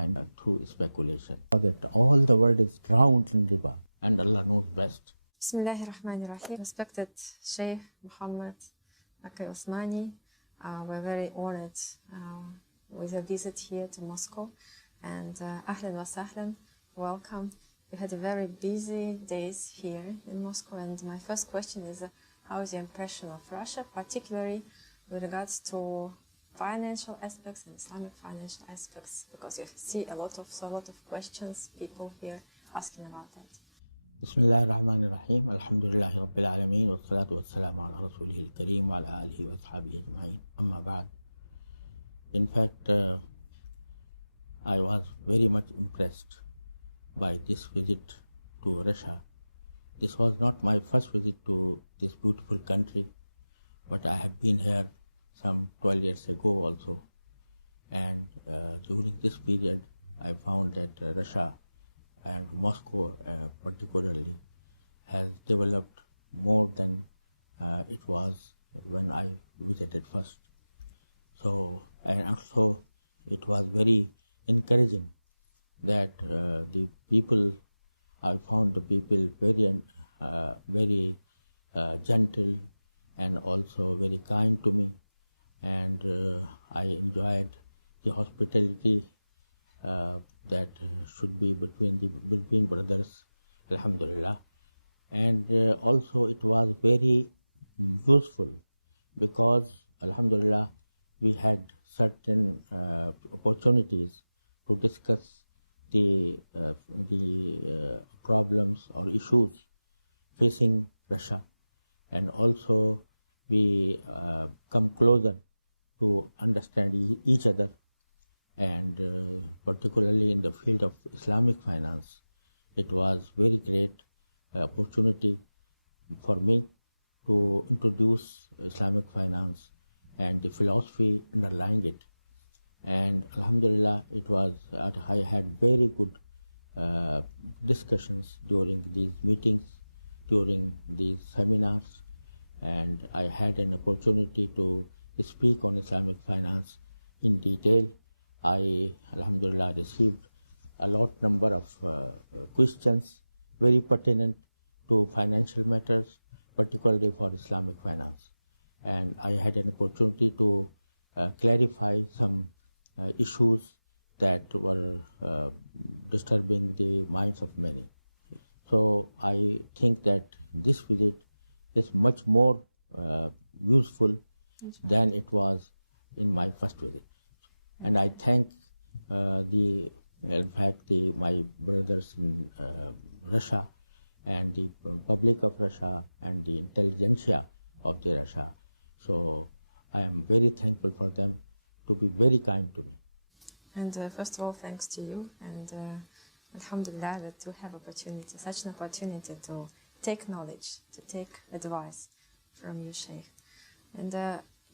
and through speculation. That all the world is drowned in riba, and Allah knows best. Bismillahir Rahmanir Rahim. Respected Sheikh Muhammad Taqi Usmani, we're very honored with a visit here to Moscow, and ahlan wa sahlan, welcome. We had a very busy days here in Moscow, and my first question is, how is your impression of Russia, particularly with regards to financial aspects and Islamic financial aspects, because you see a lot of questions, people here asking about that. Bismillahir Rahmanir Rahim. Alhamdulillahi Rabbil Alameen. Wa salatu wa salamu ala Rasulihil Kareem wa ala alihi wa ashabihi ajma'in. Amma ba'd. In fact, I was very much impressed by this visit to Russia. This was not my first visit to this beautiful country, but I have been here some 12 years ago also. And during this period, I found that Russia and Moscow particularly has developed more than it was when I visited first. So, and also it was very encouraging that the people, I found the people very gentle and also very kind to me, and I enjoyed the hospitality that should be between brothers, alhamdulillah. And also it was very useful because, alhamdulillah, we had certain opportunities to discuss the problems or issues facing Russia, and also we come closer to understand each other, and particularly in the field of Islamic finance, it was very great opportunity for me to introduce Islamic finance and the philosophy underlying it. And alhamdulillah, I had very good discussions during these meetings, during these seminars, and I had an opportunity to speak on Islamic finance in detail. I, alhamdulillah, received a number of questions very pertinent to financial matters, particularly for Islamic finance. And I had an opportunity to clarify some issues that were disturbing the minds of many. So I think that this visit is much more useful than it was in my first visit. And I thank my brothers in Russia and the public of Russia and the intelligentsia of the Russia. So I am very thankful for them to be very kind to me. And first of all, thanks to you, and alhamdulillah that to have such an opportunity to take knowledge, to take advice from you, Sheikh. And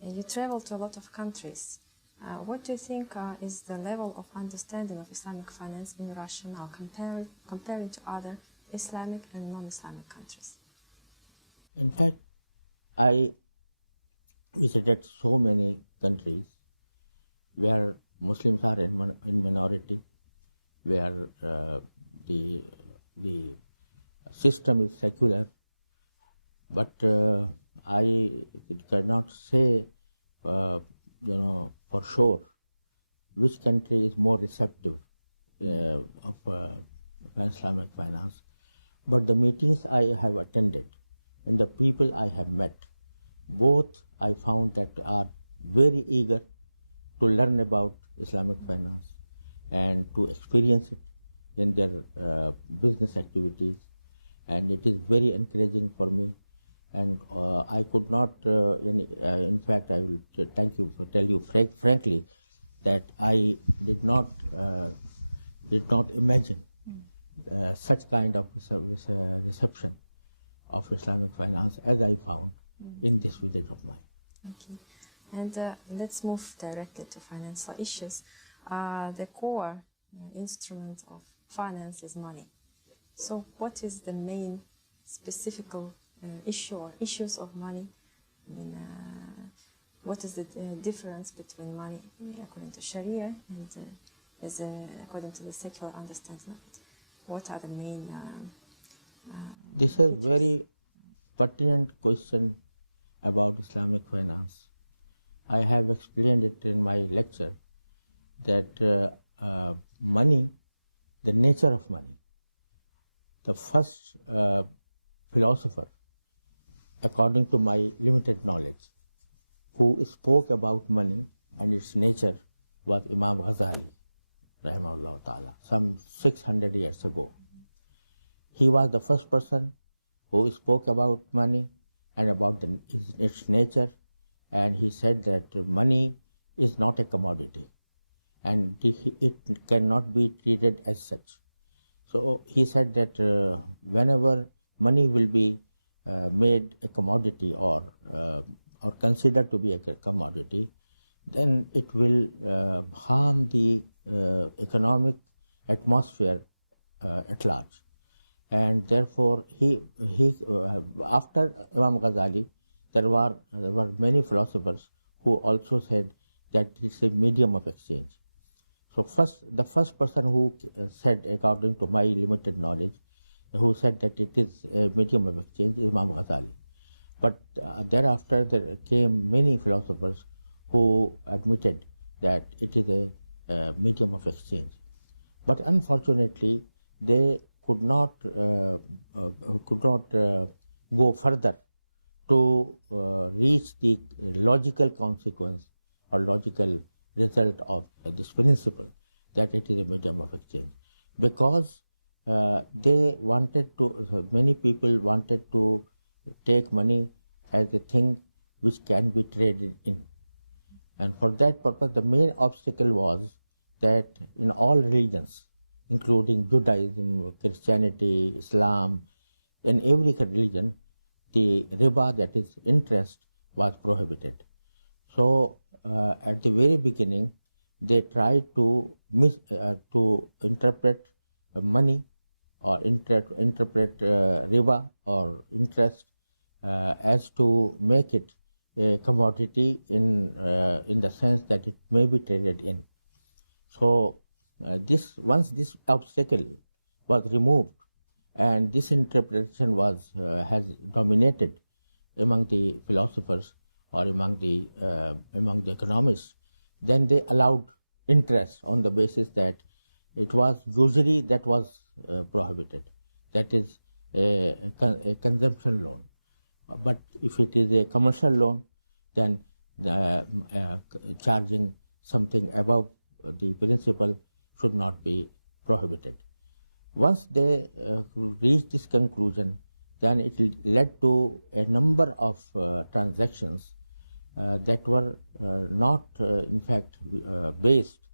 you travel to a lot of countries. What do you think is the level of understanding of Islamic finance in Russia now, comparing to other Islamic and non-Islamic countries? In fact, I visited so many countries where Muslims are in minority, where the system is secular, but I cannot say for sure which country is more receptive of Islamic finance. But the meetings I have attended and the people I have met, both I found that are very eager to learn about Islamic finance and to experience it in their business activities, and it is very encouraging for me. And I could not, in fact, I will tell you frankly that I did not imagine such kind of reception of Islamic finance as I found in this visit of mine. Okay. And let's move directly to financial issues. The core instrument of finance is money. So what is the main specific issue or issues of money? I mean, what is the difference between money according to Sharia and is according to the secular understanding of it? What are the main This is very pertinent question about Islamic finance. I have explained it in my lecture that money, the nature of money, the first philosopher, according to my limited knowledge, who spoke about money and its nature was Imam Ghazali, rahimahullah ta'ala, some 600 years ago. He was the first person who spoke about money and about its nature, and he said that money is not a commodity and it cannot be treated as such. So he said that whenever money will be made a commodity or considered to be a commodity, then it will harm the economic atmosphere at large. And therefore, after Imam Ghazali, there were many philosophers who also said that it's a medium of exchange. So the first person who said, according to my limited knowledge, who said that it is a medium of exchange is Imam Ghazali. But thereafter there came many philosophers who admitted that it is a medium of exchange. But unfortunately, they could not go further to reach the logical consequence or logical result of this principle that it is a medium of exchange, because many people wanted to take money as a thing which can be traded in. And for that purpose, the main obstacle was that in all religions, including Judaism, Christianity, Islam, in every religion, the riba, that is interest, was prohibited. So at the very beginning, they tried to interpret money or interpret riba or interest as to make it a commodity in the sense that it may be traded in. So once this obstacle was removed and this interpretation has dominated among the philosophers or among the economists, then they allowed interest on the basis that it was usury that was prohibited, that is a consumption loan. But if it is a commercial loan, then charging something above the principal should not be prohibited. Once they reached this conclusion, then it led to a number of transactions that were not, in fact, based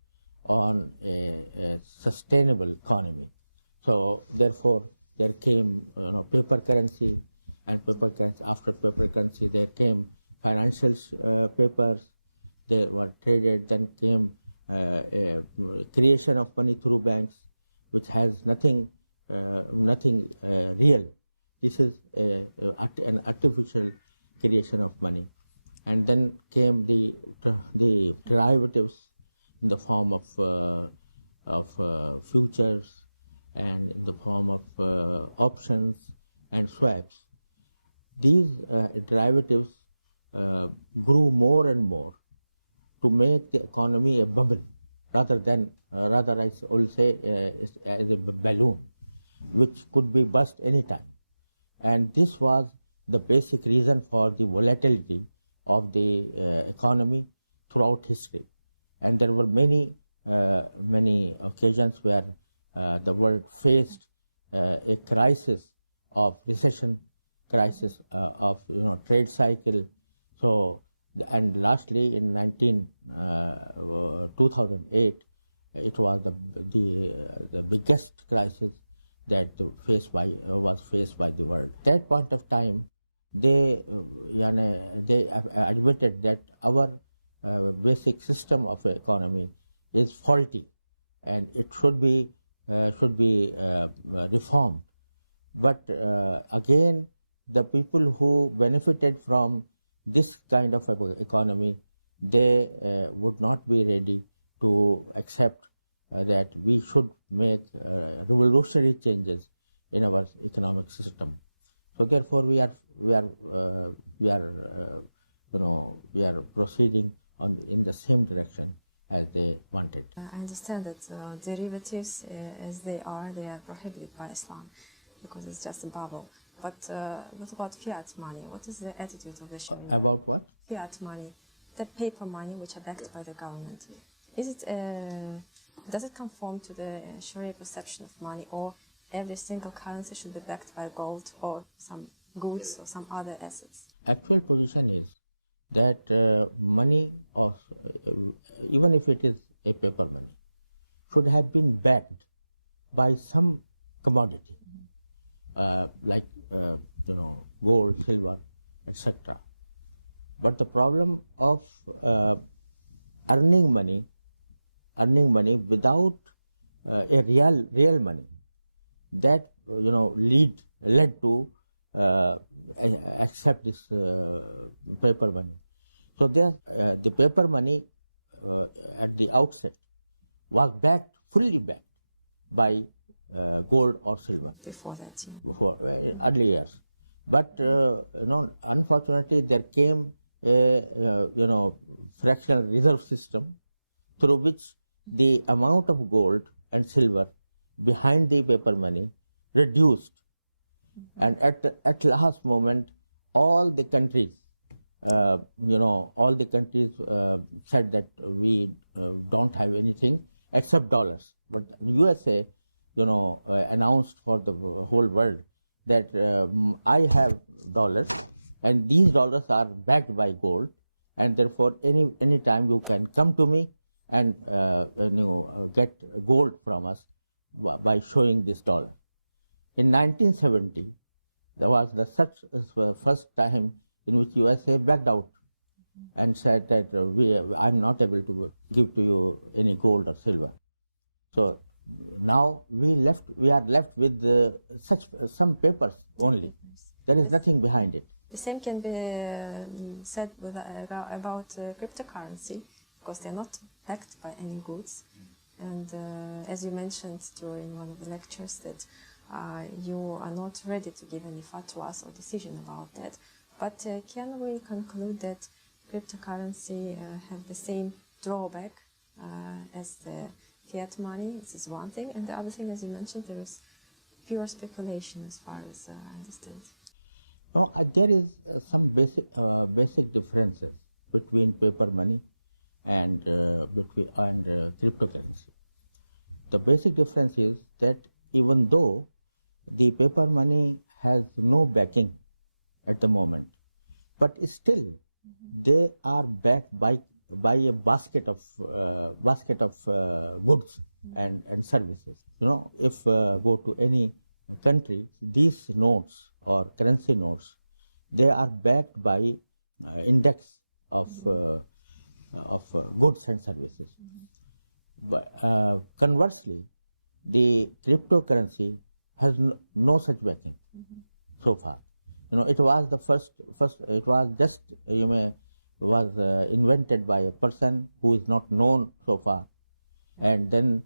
on a sustainable economy. So, therefore, there came paper currency, and after paper currency, there came financial papers. They were traded. Then came creation of money through banks, which has nothing real. This is an artificial creation of money. And then came the derivatives in the form of futures and in the form of options and swaps. These derivatives grew more and more to make the economy a bubble, rather I will say as a balloon, which could be burst anytime. And this was the basic reason for the volatility of the economy throughout history. And there were many occasions where the world faced a crisis of recession, crisis of trade cycle. So, and lastly in 2008, it was the biggest crisis that was faced by the world. At that point of time, they admitted that our basic system of economy is faulty and it should be reformed. But again, the people who benefited from this kind of economy, they would not be ready to accept that we should make revolutionary changes in our economic system. So therefore, we are proceeding in the same direction as they wanted. I understand that derivatives, as they are prohibited by Islam because it's just a bubble. But what about fiat money? What is the attitude of the Sharia? About what? Fiat money, the paper money which are backed by the government. Does it conform to the Sharia perception of money, or every single currency should be backed by gold or some goods or some other assets? Actual position is that money, or even if it is a paper money, should have been backed by some commodity, like gold, silver, etc. But the problem of earning money without a real money, that led to accept this paper money. So the paper money at the outset was fully backed by gold or silver. Before that, yeah. Before early years, but unfortunately there came a fractional reserve system through which the amount of gold and silver behind the paper money reduced, and at last moment all the countries said that we don't have anything except dollars. But USA announced for the whole world that I have dollars, and these dollars are backed by gold, and therefore any time you can come to me and get gold from us by showing this dollar. In 1970, there was the first time in which USA backed out and said that I'm not able to give to you any gold or silver. So now we are left with some papers only. There is nothing behind it. The same can be said about cryptocurrency, because they're not backed by any goods. And as you mentioned during one of the lectures, that you are not ready to give any fatwas or decision about that. But can we conclude that cryptocurrency have the same drawback as the fiat money? This is one thing. And the other thing, as you mentioned, there is pure speculation as far as I understand. No, there is some basic differences between paper money and cryptocurrency. The basic difference is that even though the paper money has no backing at the moment, but still they are backed by a basket of goods and services. If go to any country, these notes or currency notes, they are backed by index of goods and services. But conversely, the cryptocurrency has no such backing so far. It was the first. It was just invented by a person who is not known so far, and then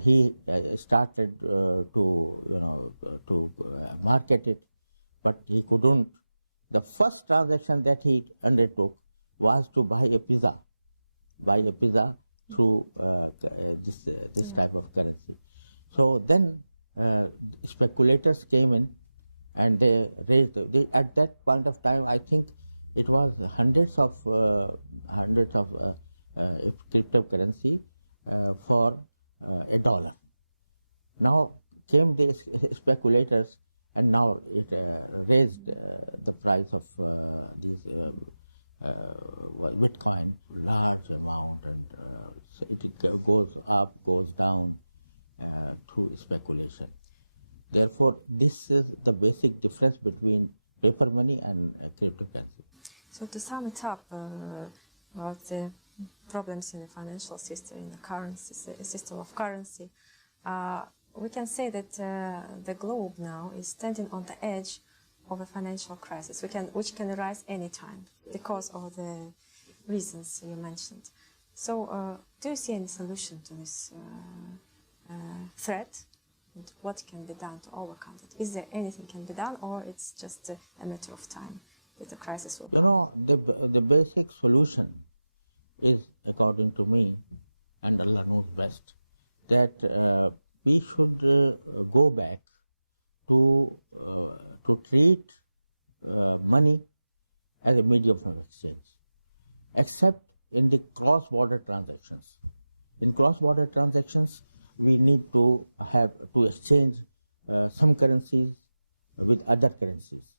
he started to market it, but he couldn't. The first transaction that he undertook was to buy a pizza through this type of currency. So then speculators came in, and they raised. At that point of time, I think it was hundreds of cryptocurrency for $1. Now came the speculators, and now it raised the price of these Bitcoin large amount, and so it goes up, goes down through speculation. Therefore, this is the basic difference between paper money and cryptocurrency. So to sum it up, about the problems in the financial system, in the currency system of currency, we can say that the globe now is standing on the edge of a financial crisis, which can arise anytime because of the reasons you mentioned. So, do you see any solution to this threat, and what can be done to overcome it? Is there anything can be done, or it's just a matter of time that the crisis will? You know, the basic solution is, according to me, and Allah knows best, that we should go back to treat money as a medium of exchange, except in the cross-border transactions. In cross-border transactions, we need to have to exchange some currencies with other currencies.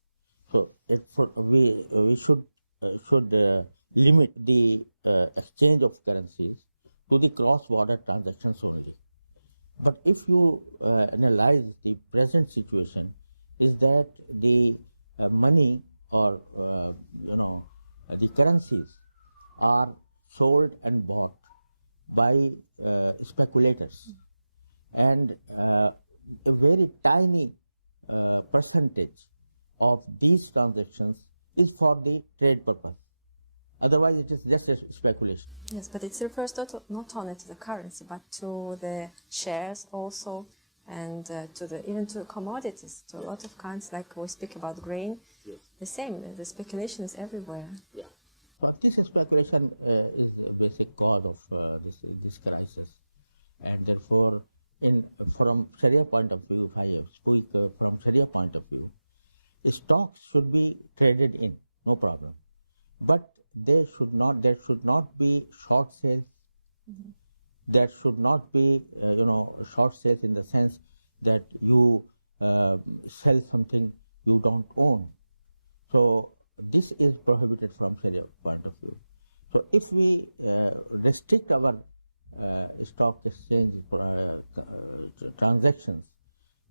So we should limit the exchange of currencies to the cross-border transactions only. But if you analyze the present situation, is that the money or the currencies are sold and bought by speculators, and a very tiny percentage of these transactions is for the trade purpose. Otherwise, it is just a speculation. Yes, but it refers not only to the currency, but to the shares also, and even to commodities, to a lot of kinds, like we speak about grain. Yes. The same, the speculation is everywhere. Yeah. So this speculation is the basic cause of this crisis, and therefore, from Sharia point of view, if I speak from Sharia point of view, stocks should be traded in, no problem, but there should not be short sales. There should not be short sales in the sense that you sell something you don't own. So this is prohibited from Sharia point of view. So if we restrict our stock exchange transactions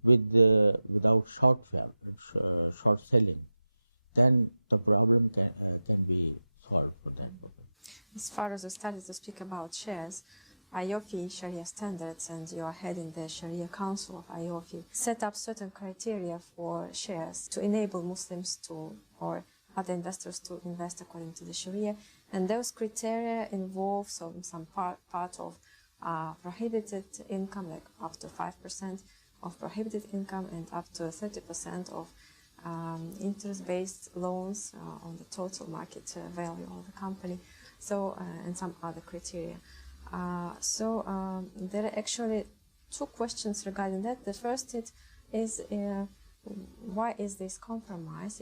without short selling, then the problem can be solved for that purpose. As far as the studies to speak about shares, IOFI Sharia standards, and you are heading the Sharia Council of IOFI, set up certain criteria for shares to enable Muslims or other investors to invest according to the Sharia, and those criteria involve some part of prohibited income, like up to 5% of prohibited income and up to 30% of interest-based loans on the total market value of the company, and some other criteria. There are actually two questions regarding that. The first is why is this compromise?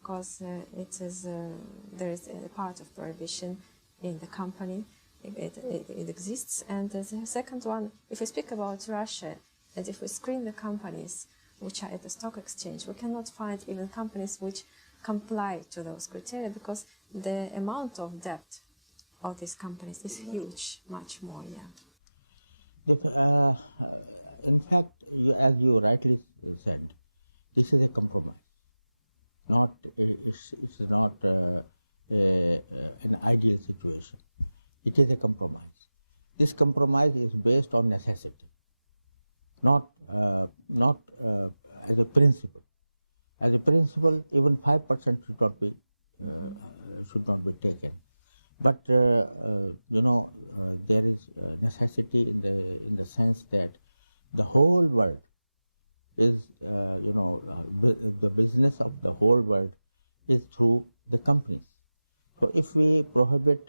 Because there is a part of prohibition in the company. It exists. And the second one, if we speak about Russia, and if we screen the companies which are at the stock exchange, we cannot find even companies which comply to those criteria, because the amount of debt of these companies is huge, much more, In fact, as you rightly said, this is a compromise. It's not an ideal situation. It is a compromise. This compromise is based on necessity, not as a principle. As a principle, even 5% should not be taken. But there is necessity in the sense that the whole world is the business of the whole world is through the companies. So if we prohibit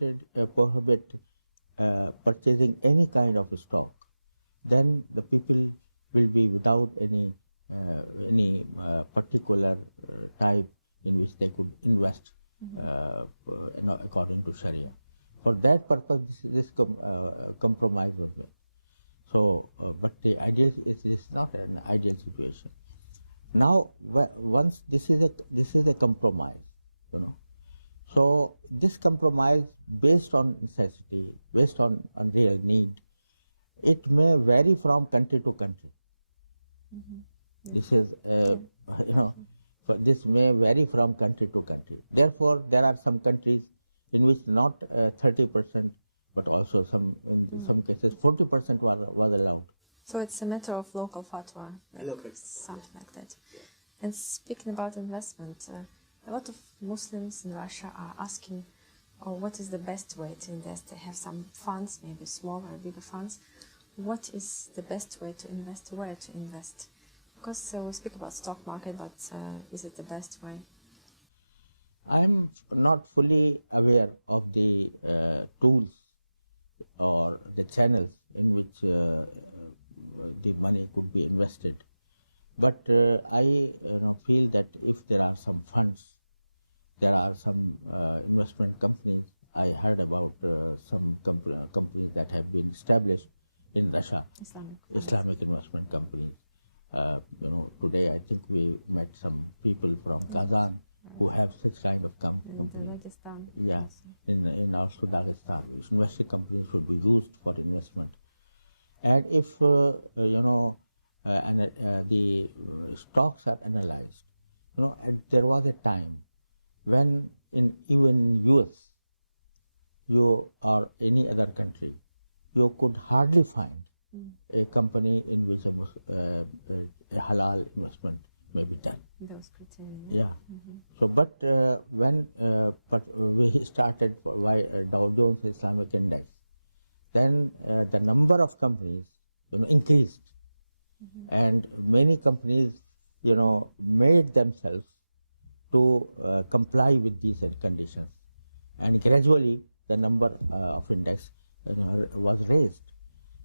purchasing any kind of stock, then the people will be without any particular type in which they could invest according to Sharia. For that purpose, this compromise was made. So, but the ideal is not an ideal situation. Now, once this is a compromise, So this compromise, based on necessity, based on real need, it may vary from country to country. This is this may vary from country to country. Therefore, there are some countries in which not 30%, but also in some cases 40% was allowed. So it's a matter of local fatwa, something like that. And speaking about investment, a lot of Muslims in Russia are asking, what is the best way to invest? They have some funds, maybe smaller or bigger funds, what is the best way to invest, where to invest? Because we speak about stock market, but is it the best way? I'm not fully aware of the tools or the channels in which the money could be invested. But I feel that if there are some funds, there are some investment companies. I heard about some companies that have been established in Russia, Islamic investment companies. Today I think we met some people from Kazan who have such kind of companies. Yeah, in also Dagestan, investment companies should be used for investment. And if the stocks are analyzed, there was a time when even US, you or any other country, you could hardly find a company in which a halal investment may be done. Those criteria. Yeah. So, but we started Dow Jones Islamic Index, then the number of companies, increased, and many companies, made themselves to comply with these one and gradually the number of index was raised.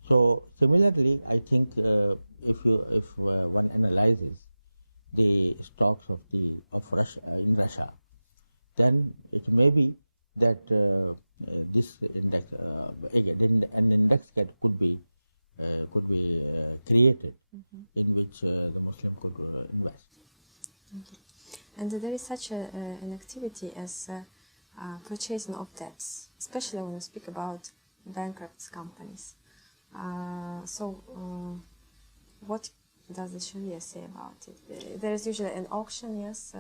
So similarly, I think if one analyzes the stocks of Russia in Russia, then it may be that this index again an index could be created in which the Muslim could invest. Okay. And there is such an activity as purchasing of debts, especially when we speak about bankrupt companies. What does the Sharia say about it? There is usually an auction, yes,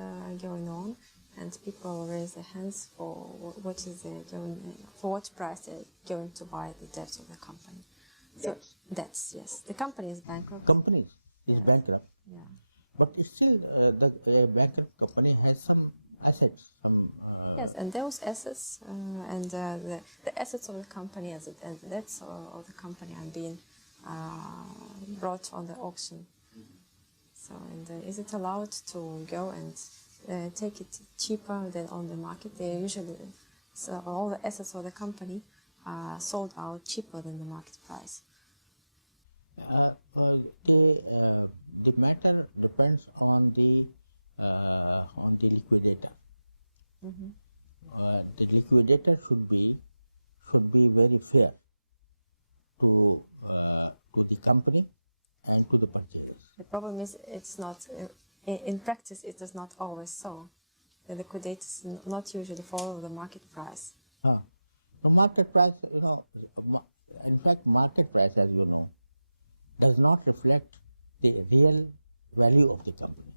going on, and people raise their hands for what price they're going to buy the debts of the company. So debts, yes. The company is bankrupt. Company is bankrupt, yeah. But still the bankrupt company has some assets, yes, and those assets and the assets of the company and the debts of the company are being brought on the auction. So, and is it allowed to go and take it cheaper than on the market? They usually, so all the assets of the company are sold out cheaper than the market price. The matter depends on the liquidator. Mm-hmm. The liquidator should be very fair to the company and to the purchasers. The problem is it's not in practice. It is not always so. The liquidators not usually follow the market price. No, market price. In fact, market price, as you know, does not reflect the real value of the company,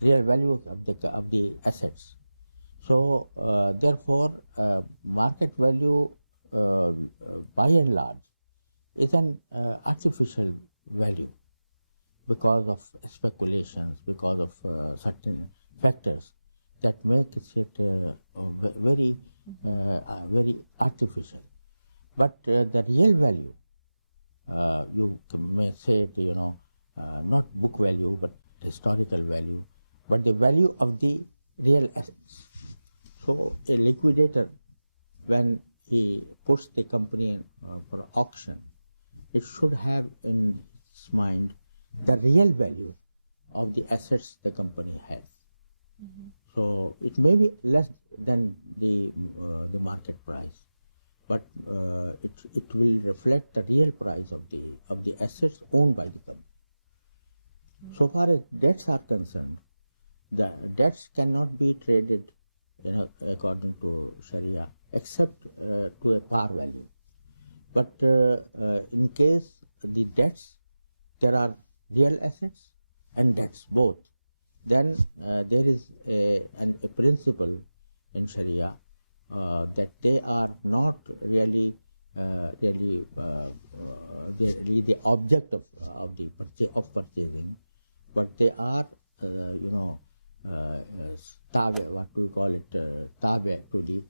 real value of the assets. So therefore, market value by and large is an artificial value because of speculations, because of certain factors that make it very artificial. But the real value, you may say it, not book value, but historical value, but the value of the real assets. So a liquidator, when he puts the company for auction, it should have in its mind the real value of the assets the company has. So it may be less than the market price, but it will reflect the real price of the assets owned by the company. So far as debts are concerned, the debts cannot be traded, according to Sharia, except to a par value. But in case the debts, there are real assets and debts both, then there is a principle in Sharia that they are not really the object of purchasing, but they are what we call it, tabe to the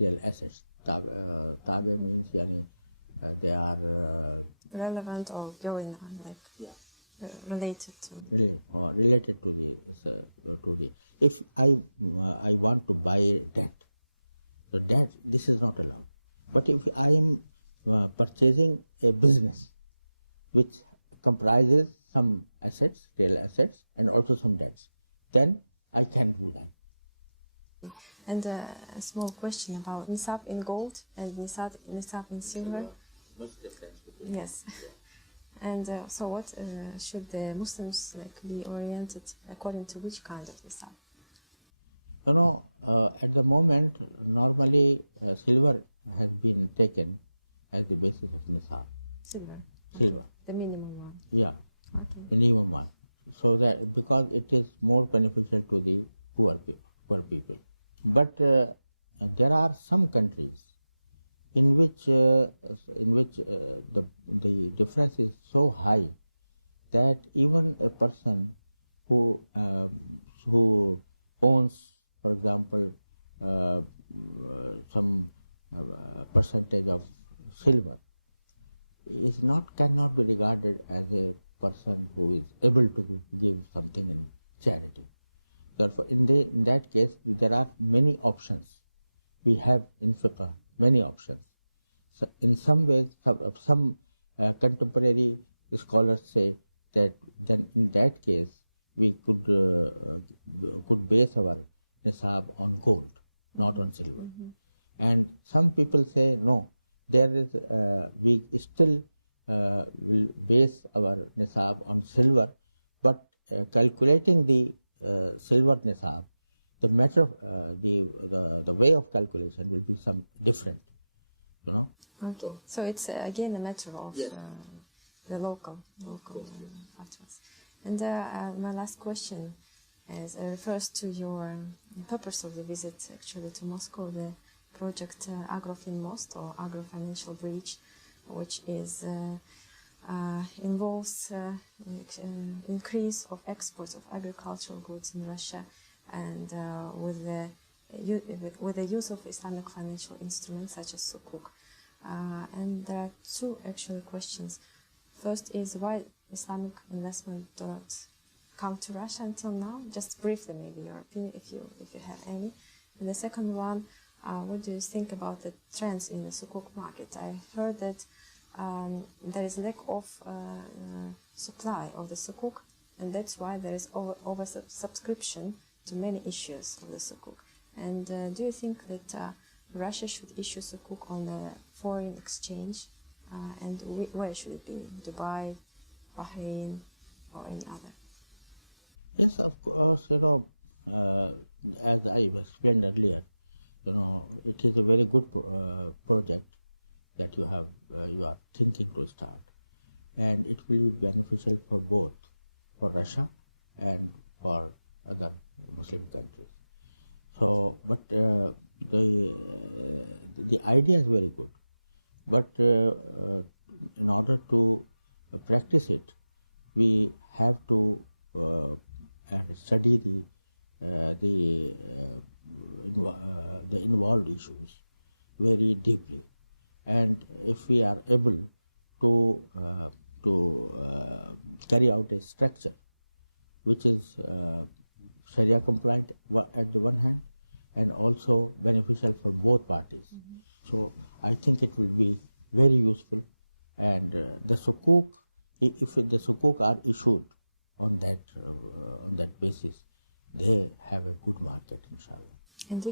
real assets. Tabe means they are relevant or going on, like related to. Related to the. If I want to buy debt, so that this is not allowed. But if I am purchasing a business which comprises some assets, real assets, and also some debts, then I can do that. And a small question about nisab in gold and nisab in silver. What's the difference between? Yes. And so what should the Muslims be oriented according to which kind of nisab? At the moment, normally silver has been taken as the basis of nisab. Silver. The minimum one. Yeah. Okay. Minimum one. So that because it is more beneficial to the poor people. But there are some countries in which the difference is so high that even a person who owns, for example, some percentage of silver cannot be regarded as a person who is able to give something in charity. Therefore, in that case, there are many options. We have in fiqh many options. So in some ways, some contemporary scholars say that then in that case we could base our nisab on gold, not on silver. Mm-hmm. And some people say no, there is we still will base our nisab on silver, but calculating the silver nisab, the matter, the way of calculation will be some different, Okay, so it's again a matter of the local factors. And my last question refers to your purpose of the visit actually to Moscow, the project Agrofin Most or Agro-Financial Bridge, which is involves increase of exports of agricultural goods in Russia, and with the use of Islamic financial instruments such as sukuk. And there are two actually questions. First is why Islamic investment don't come to Russia until now? Just briefly, maybe your opinion, if you have any. And the second one, what do you think about the trends in the sukuk market? I heard that there is lack of supply of the sukuk, and that's why there is over subscription to many issues of the sukuk. And do you think that Russia should issue sukuk on the foreign exchange? And where should it be? Dubai, Bahrain, or any other? Yes, of course. As I explained earlier, it is a very good project that you are thinking to start, and it will be beneficial for both, for Russia and for other Muslim countries. So, but the idea is very good, but in order to practice it, we have to study the involved issues very deeply, and if we are able to carry out a structure which is Sharia compliant at the one hand and also beneficial for both parties, so I think it will be very useful. And the sukuk, if the sukuk are issued on that basis, they have a good market, inshallah. And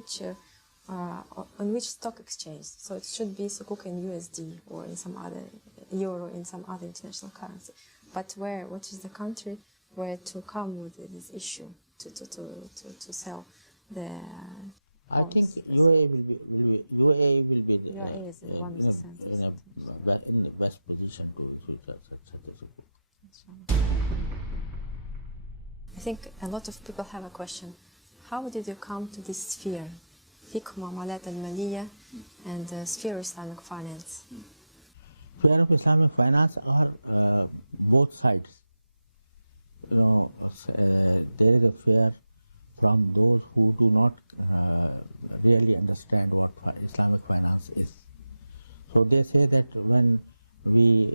on which stock exchange? So it should be sukuk in USD or in some other euro, in some other international currency. But what is the country where to come with this issue to sell the? I think UAE will be in the best position to issue such a sukuk. I think a lot of people have a question. How did you come to this sphere, fiqh muamalat al-maliyya and the sphere of Islamic finance? Sphere of Islamic finance are both sides. There is a fear from those who do not really understand what Islamic finance is. So they say that when we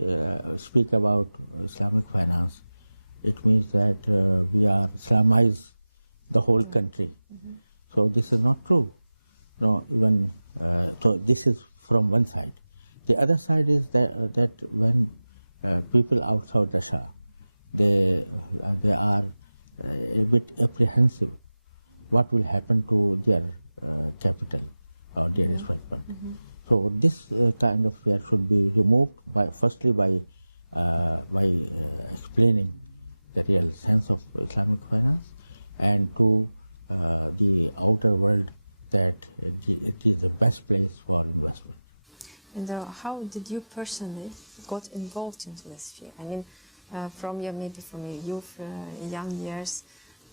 speak about Islamic finance, it means that we are Islamize the whole country. So this is not true. No, even so. This is from one side. The other side is that when people outside Russia, they are a bit apprehensive. What will happen to their capital or their investment? So this kind of fear should be removed by explaining the real sense of Islamic finance, and to the outer world that it is the best place for investment. And how did you personally got involved into this field? I mean, from your youth, young years,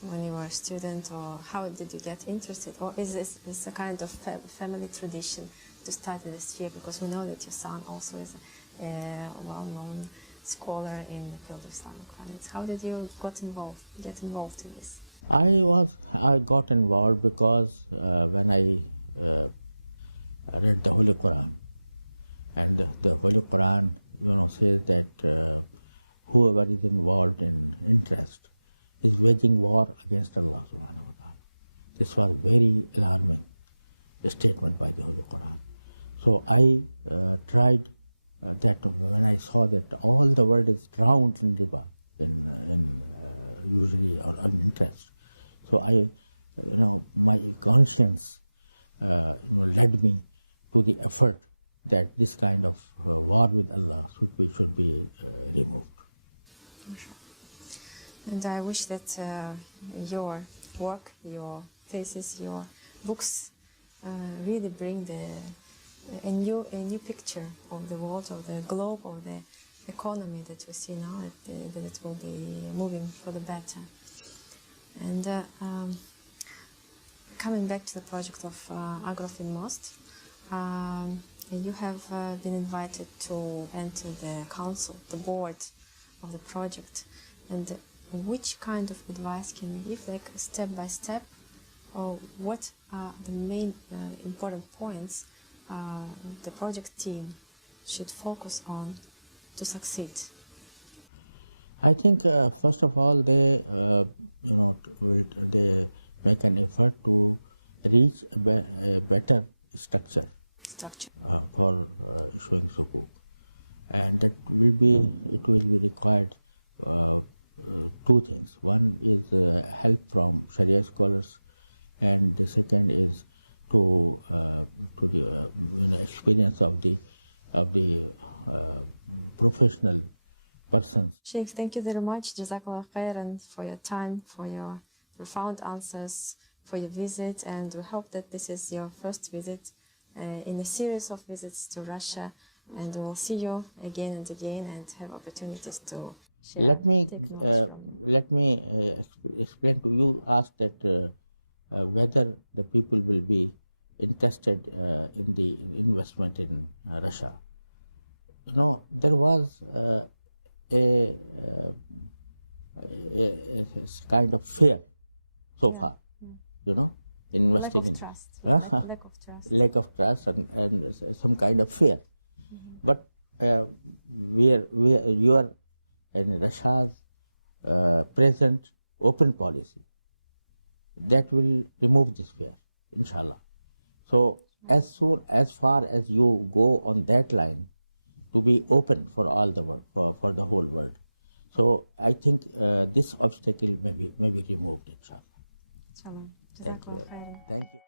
when you were a student, or how did you get interested? Or is this a kind of family tradition to study this field? Because we know that your son also is a well-known scholar in the field of Islamic finance. How did you get involved in this? I got involved because when I read the Holy Quran, and the Holy Quran, says that whoever is involved in interest is waging war against Allah subhanahu wa ta'ala. This was very alarming statement by the Holy Quran. So I tried that when I saw that all the world is drowned in riba, in usury or in interest. So my conscience, led me to the effort that this kind of war with Allah should be removed. And I wish that your work, your thesis, your books really bring a new picture of the world, of the globe, of the economy that we see now, that it will be moving for the better. And coming back to the project of Agrofin Most, you have been invited to enter the council, the board of the project. And which kind of advice can you give, like step by step, or what are the main important points the project team should focus on to succeed? I think first of all they they make an effort to reach a better structure for issuing sukuk, and it will be required two things. One is help from Sharia scholars, and the second is to the experience of the professional persons. Sheikh, thank you very much. Jazakallah khairan for your time, for your profound answers, for your visit, and we hope that this is your first visit in a series of visits to Russia, and we'll see you again and again and have opportunities to share. Let me explain to you. Ask that whether the people will be interested in the investment in Russia. There was a kind of fear so far, investing in trust. lack of trust and some kind of fear. But you are in Russia's present open policy that will remove this fear, inshallah. So as far as you go on that line, to be open for all the world, for the whole world. So I think this obstacle may be removed, inshallah. Inshallah. Thank you.